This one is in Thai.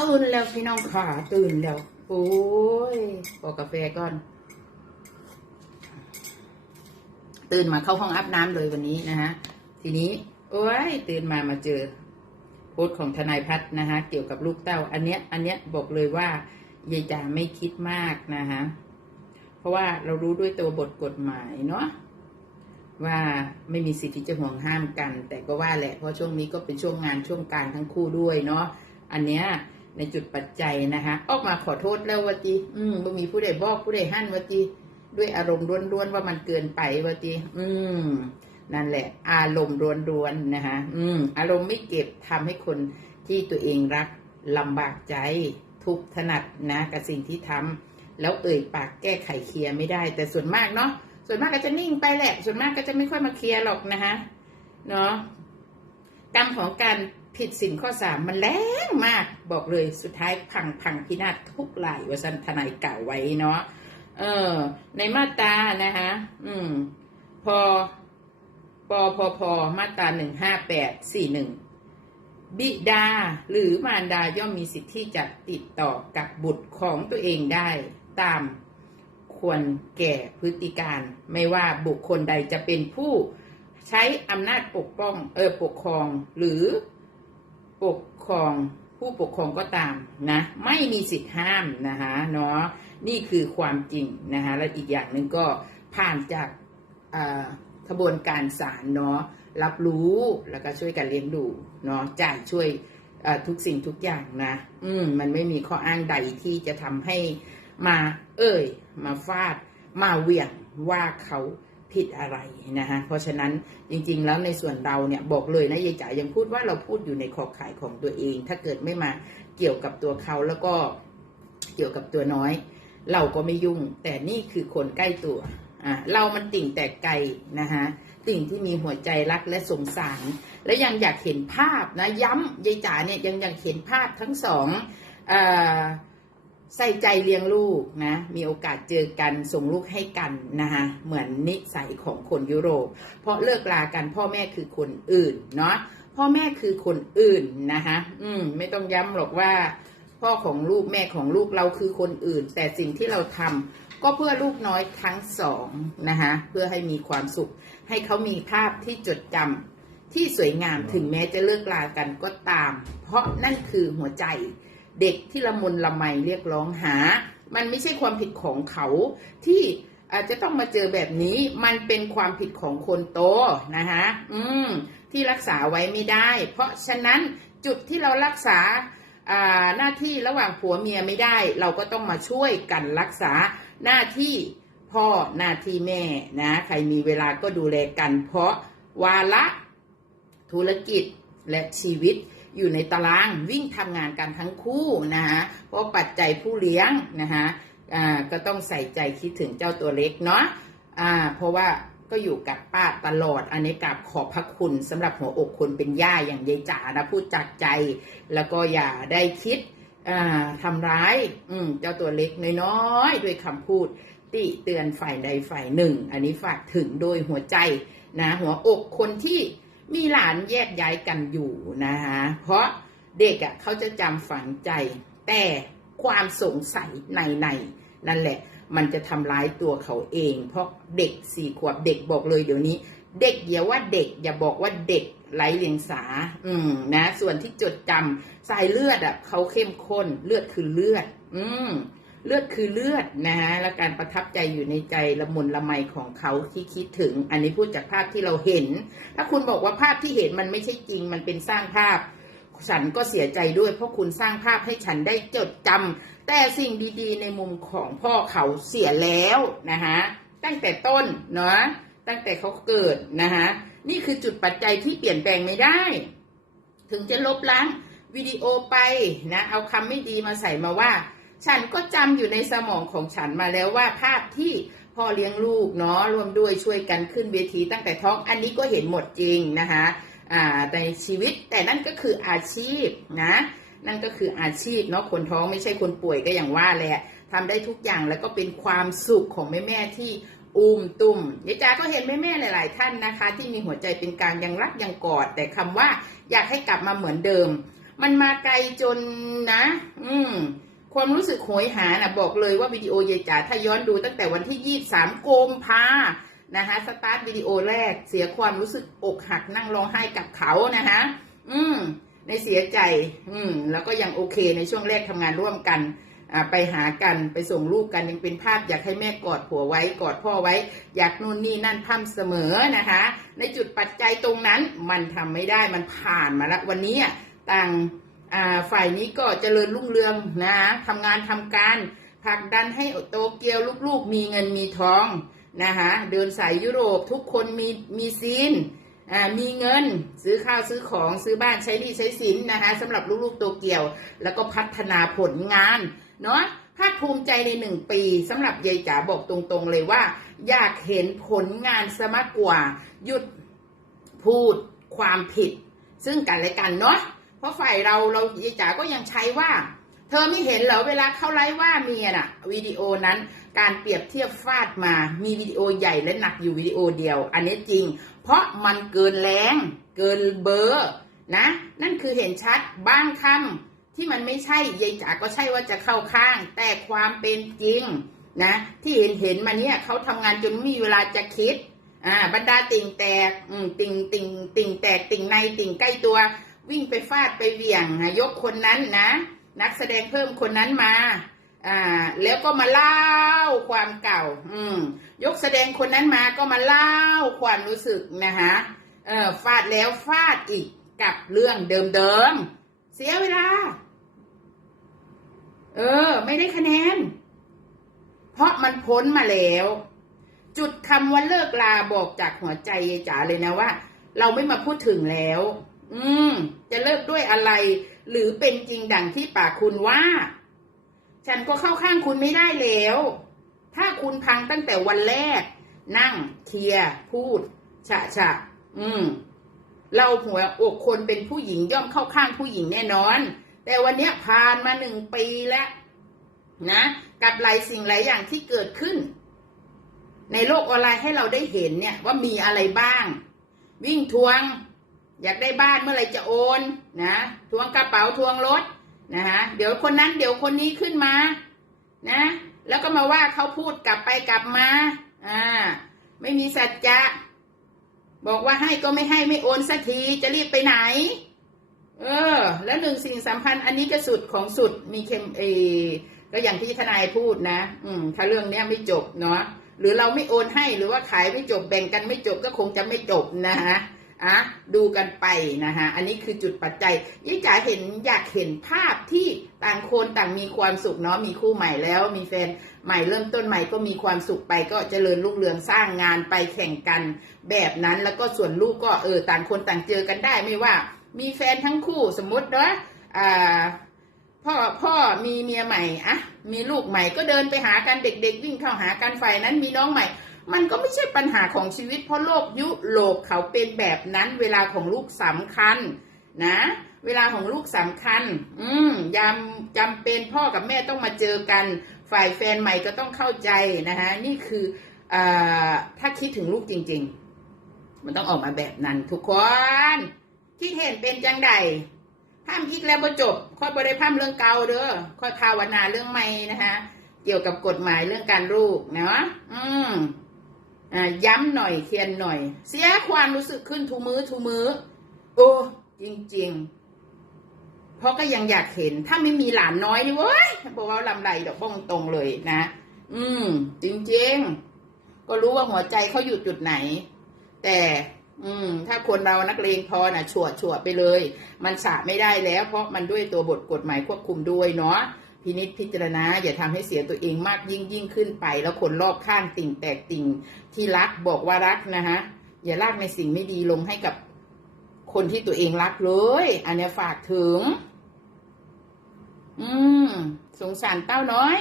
ตื่นแล้วพี่น้องขาตื่นแล้ว โอ้ยบอกกาแฟก่อน ตื่นมาเข้าห้องอาบน้ำเลยวันนี้นะฮะ ทีนี้ โอ้ย ตื่นมามาเจอโพสต์ของทนายพัฒน์นะฮะ เกี่ยวกับลูกเต้า อันเนี้ย อันเนี้ยบอกเลยว่ายายจ๋าไม่คิดมากนะฮะ เพราะว่าเรารู้ด้วยตัวบทกฎหมายเนาะว่าไม่มีสิทธิ์ที่จะห่วงห้ามกัน แต่ก็ว่าแหละเพราะช่วงนี้ก็เป็นช่วงงานช่วงการทั้งคู่ด้วยเนาะอันเนี้ย ในจุดปัจจัยนะคะ ออกมาขอโทษแล้ววะจีอืมบ่มีผู้ใดบอกผู้ใดหั่นวะจีด้วยอารมณ์ล้วนๆว่ามันเกินไปวะจีอืมนั่นแหละ อารมณ์ล้วนๆนะคะอืม อารมณ์ไม่เก็บทำให้คนที่ตัวเองรักลำบากใจทุกข์ถนัดนะกับสิ่งที่ทำแล้วเอ่ยปากแก้ไขเคลียร์ไม่ได้ แต่ส่วนมากเนาะส่วนมากก็จะนิ่งไปแหละ ส่วนมากก็จะไม่ค่อยมาเคลียร์หรอกนะคะเนาะกรรมของการ ผิดสินข้อสามมันแรงมากบอกเลยสุดท้ายพังพังพินาศทุกหลายวสันทนายกล่าวไว้เนาะเออ ในมาตานะคะอืม พอปพอพอมาตาหนึ่งห้าแปดสี่หนึ่งบิดาหรือมารดาย่อมมีสิทธิ์ที่จะติดต่อกับบุตรของตัวเองได้ตามควรแก่พฤติการ ไม่ว่าบุคคลใดจะเป็นผู้ใช้อำนาจปกป้องเออปกครองหรือ ปกครองผู้ปกครองก็ตามนะ ไม่มีสิทธิ์ห้ามนะคะเนาะนี่คือความจริงนะคะและอีกอย่างหนึ่งก็ผ่านจากอ่าขบวนการศาลเนาะรับรู้แล้วก็ช่วยกันเลี้ยงดูเนาะจ่ายช่วยอ่อทุกสิ่งทุกอย่างนะ อืมมันไม่มีข้ออ้างใดที่จะทำให้มาเอ่ย มาฟาด มาเวี่ยงว่าเขา ผิดอะไรนะฮะเพราะฉะนั้นจริง ๆ แล้วในส่วนเราเนี่ยบอกเลยนะยายจ๋ายังพูดว่าเราพูดอยู่ในขอบข่ายของตัวเอง ถ้าเกิดไม่มาเกี่ยวกับตัวเขาแล้วก็เกี่ยวกับตัวน้อย เราก็ไม่ยุ่ง แต่นี่คือคนใกล้ตัวอะเรามันติ่งแต่ไกลนะคะติ่งที่มีหัวใจรักและสงสาร และยังอยากเห็นภาพนะ ย้ำยายจ๋าเนี่ยยังอยากเห็นภาพทั้งสองอา ใส่ใจเลี้ยงลูกนะ มีโอกาสเจอกันส่งลูกให้กันนะคะเหมือนนิสัยของคนยุโรป เพราะเลิกลากันพ่อแม่คือคนอื่นเนาะพ่อแม่คือคนอื่นนะคะอืมไม่ต้องย้ำหรอกว่า พ่อของลูกแม่ของลูกเราคือคนอื่น แต่สิ่งที่เราทำก็เพื่อลูกน้อยทั้งสองนะคะเพื่อให้มีความสุข ให้เขามีภาพที่จดจำที่สวยงามถึงแม้จะเลิกลากันก็ตาม เพราะนั่นคือหัวใจ เด็กที่ละมุนละไมเรียกร้องหา มันไม่ใช่ความผิดของเขาที่อาจจะต้องมาเจอแบบนี้มันเป็นความผิดของคนโตนะคะอืมที่รักษาไว้ไม่ได้ เพราะฉะนั้นจุดที่เรารักษาหน้าที่ระหว่างผัวเมียไม่ได้ เราก็ต้องมาช่วยกันรักษาหน้าที่พ่อหน้าที่แม่นะใครมีเวลาก็ดูแลกัน เพราะวาระธุรกิจและชีวิต อยู่ในตารางวิ่งทำงานกันทั้งคู่นะคะเพราะปัจจัยผู้เลี้ยงนะคะอ่าก็ต้องใส่ใจคิดถึงเจ้าตัวเล็กเนาะอ่าเพราะว่าก็อยู่กับป้าตลอด อันนี้กราบขอบพระคุณสำหรับหัวอกคนเป็นย่าอย่างยายจ๋านะพูดจากใจ แล้วก็อย่าได้คิดอ่าทำร้าย อืมเจ้าตัวเล็กน้อยๆด้วยคำพูด ติเตือนฝ่ายใดฝ่ายหนึ่ง อันนี้ฝากถึงโดยหัวใจนะหัวอกคนที่ มีหลานแยกย้ายกันอยู่นะคะเพราะเด็กอะ่ะเขาจะจำฝังใจ แต่ความสงสัยในในนั่นแหละ มันจะทำร้ายตัวเขาเอง เพราะเด็กสี่ขวบเด็กบอกเลยเดี๋ยวนี้ เด็กอย่าว่าเด็ก อย่าบอกว่าเด็กไร้เลียงสา อืมนะ ส่วนที่จดจำสายเลือดอะเขาเข้มข้นเลือดคือเลือด อืม เลือดคือเลือดนะฮะและการประทับใจอยู่ในใจละมุนละไมของเขาที่คิดถึง อันนี้พูดจากภาพที่เราเห็น ถ้าคุณบอกว่าภาพที่เห็นมันไม่ใช่จริง มันเป็นสร้างภาพ ฉันก็เสียใจด้วยเพราะคุณสร้างภาพให้ฉันได้จดจำแต่สิ่งดีๆ ในมุมของพ่อเขาเสียแล้วนะฮะตั้งแต่ต้นเนาะตั้งแต่เขาเกิดนะฮะนี่คือจุดปัจจัยที่เปลี่ยนแปลงไม่ได้ ถึงจะลบล้างวิดีโอไปนะเอาคำไม่ดีมาใส่มาว่า ฉันก็จำอยู่ในสมองของฉันมาแล้วว่าภาพที่พ่อเลี้ยงลูกเนาะรวมด้วยช่วยกันขึ้นเวทีตั้งแต่ท้องอันนี้ก็เห็นหมดจริงนะคะอ่าในชีวิตแต่นั่นก็คืออาชีพนะนั่นก็คืออาชีพเนาะคนท้องไม่ใช่คนป่วยก็อย่างว่าแหละทำได้ทุกอย่างแล้วก็เป็นความสุขของแม่แม่ที่อุ้มตุ่มยายจ๋าก็เห็นแม่แม่หลาย ๆ ท่านนะคะ ที่มีหัวใจเป็นกลางยังรักยังกอด แต่คำว่าอยากให้กลับมาเหมือนเดิม มันมาไกลจนนะ อืม ความรู้สึกโหยหาน่ะบอกเลยว่าวิดีโอยายจ๋าถ้าย้อนดูตั้งแต่วันที่ยี่สามโกมพานะคะสตาร์ทวิดีโอแรกเสียความรู้สึกอกหักนั่งร้องไห้กับเขานะคะอืมในเสียใจ อืม แล้วก็ยังโอเคในช่วงแรกทำงานร่วมกันอ่าไปหากันไปส่งลูกกันยังเป็นภาพอยากให้แม่กอดผัวไว้กอดพ่อไว้ อยากนู่นนี่นั่นพั่มเสมอนะคะ ในจุดปัจจัยตรงนั้นมันทำไม่ได้มันผ่านมาแล้ววันนี้อะต่าง ฝ่ายนี้ก็เจริญรุ่งเรืองนะทำงานทำการผลักดันให้โตเกียวลูกๆมีเงินมีทองนะคะเดินสายยุโรปทุกคนมีมีซีนมีเงินซื้อข้าวซื้อของซื้อบ้านใช้หนี้ใช้สินนะคะสำหรับลูกๆโตเกียว แล้วก็พัฒนาผลงานเนาะภาคภูมิใจในหนึ่งปีสำหรับยายจ๋าบอกตรงๆเลยว่า อยากเห็นผลงานสมากกว่าหยุดพูดความผิด ซึ่งกันและกันเนาะ เพราะฝ่ายเราเรายายจ๋าก็ยังใช้ว่า เธอไม่เห็นเหรอเวลาเขาไลฟ์ว่าเมียน่ะวิดีโอนั้นการเปรียบเทียบฟาดมา มีวิดีโอใหญ่และหนักอยู่วิดีโอเดียว อันนี้จริง เพราะมันเกินแรงเกินเบอร์นะ นั่นคือเห็นชัดบางคำที่มันไม่ใช่ยายจ๋าก็ใช่ว่าจะเข้าข้าง แต่ความเป็นจริงนะที่เห็นเห็นมาเนี่ยเขาทำงานจนไม่มีเวลาจะคิดอ่าบรรดาติ่งแตกอืมติ่งติ่งติ่งแตกติ่งในติ่งใกล้ตัว วิ่งไปฟาดไปเหวี่ยงยกคนนั้นนะ นักแสดงเพิ่มคนนั้นมา อ่า แล้วก็มาเล่าความเก่า อืม ยกแสดงคนนั้นมาก็มาเล่าความรู้สึกนะคะเออฟาดแล้วฟาดอีกกับเรื่องเดิมๆเสียเวลา เออ ไม่ได้คะแนน เพราะมันพ้นมาแล้ว จุดคำว่าเลิกลาบอกจากหัวใจยายจ๋าเลยนะว่า เราไม่มาพูดถึงแล้ว อืม จะเลิกด้วยอะไร หรือเป็นจริงดังที่ปากคุณว่า ฉันก็เข้าข้างคุณไม่ได้แล้ว ถ้าคุณพังตั้งแต่วันแรก นั่งเคลียร์พูด ฉะฉะอืม เราหัวอกคนเป็นผู้หญิงย่อมเข้าข้างผู้หญิงแน่นอน แต่วันเนี้ยผ่านมาหนึ่งปีแล้ว นะ กับหลายสิ่งหลายอย่างที่เกิดขึ้น ในโลกออนไลน์ให้เราได้เห็นเนี่ยว่ามีอะไรบ้าง วิ่งทวง อยากได้บ้านเมื่อไหร่จะโอนนะทวงกระเป๋าทวงรถนะฮะเดี๋ยวคนนั้นเดี๋ยวคนนี้ขึ้นมานะ แล้วก็มาว่าเขาพูดกลับไปกลับมาอ่าไม่มีสัจจะบอกว่าให้ก็ไม่ให้ไม่โอนสักทีจะรีบไปไหน เออ แล้วหนึ่งสิ่งสำคัญอันนี้ก็สุดของสุดมีเคมเอก็อย่างที่ทนายพูดนะ อืม ถ้าเรื่องเนี้ยไม่จบเนาะหรือเราไม่โอนให้หรือว่าขายไม่จบแบ่งกันไม่จบก็คงจะไม่จบนะฮะ อะดูกันไปนะฮะอันนี้คือจุดปัจจัยยิ่งจ๋าเห็นอยากเห็นภาพที่ต่างคนต่างมีความสุขเนาะมีคู่ใหม่แล้ว มีแฟนใหม่เริ่มต้นใหม่ก็มีความสุขไปก็เจริญรุ่งเรืองสร้างงานไปแข่งกันแบบนั้น แล้วก็ส่วนลูกก็เออต่างคนต่างเจอกันได้ไม่ว่า มีแฟนทั้งคู่สมมติเนาะอ่าพ่อพ่อมีเมียใหม่อะมีลูกใหม่ก็เดินไปหากันเด็ก ๆ วิ่งเข้าหากันฝ่ายนั้นมีน้องใหม่ มันก็ไม่ใช่ปัญหาของชีวิต เพราะโลกยุโรปเขาเป็นแบบนั้น เวลาของลูกสำคัญนะ เวลาของลูกสำคัญ อืมยามจำเป็นพ่อกับแม่ต้องมาเจอกัน ฝ่ายแฟนใหม่ก็ต้องเข้าใจนะฮะนี่คืออถ้าคิดถึงลูกจริง ๆ มันต้องออกมาแบบนั้น ทุกคนคิดเห็นเป็นจังใดพามอีกแล้วบ่จบค่อยบ่ได้พามเรื่องเก่าเด้อค่อยภาวนาเรื่องใหม่นะคะเกี่ยวกับกฎหมายเรื่องการลูกเนาะอืม ย้ำหน่อยเคียนหน่อย เสียความรู้สึกขึ้นทุมือทุมือโอ้ จริง ๆ เพราะก็ยังอยากเห็น ถ้าไม่มีหลานน้อยนี่เว้ยบอกว่าลำไรดอกบ้องตรงเลยนะ อืม จริง ๆ ก็รู้ว่าหัวใจเขาอยู่จุดไหน แต่ อืม ถ้าคนเรานักเลงพอน่ะ ฉวดฉวดไปเลย มันสาไม่ได้แล้ว เพราะมันด้วยตัวบทกฎหมายควบคุมด้วยเนาะ พินิจพิจารณาอย่าทำให้เสียตัวเองมากยิ่งยิ่งขึ้นไป แล้วคนรอบข้างติ่งแตกติ่งที่รักบอกว่ารักนะฮะอย่าลากในสิ่งไม่ดีลงให้กับคนที่ตัวเองรักเลย อันนี้ฝากถึง อืม สงสารเต้าน้อย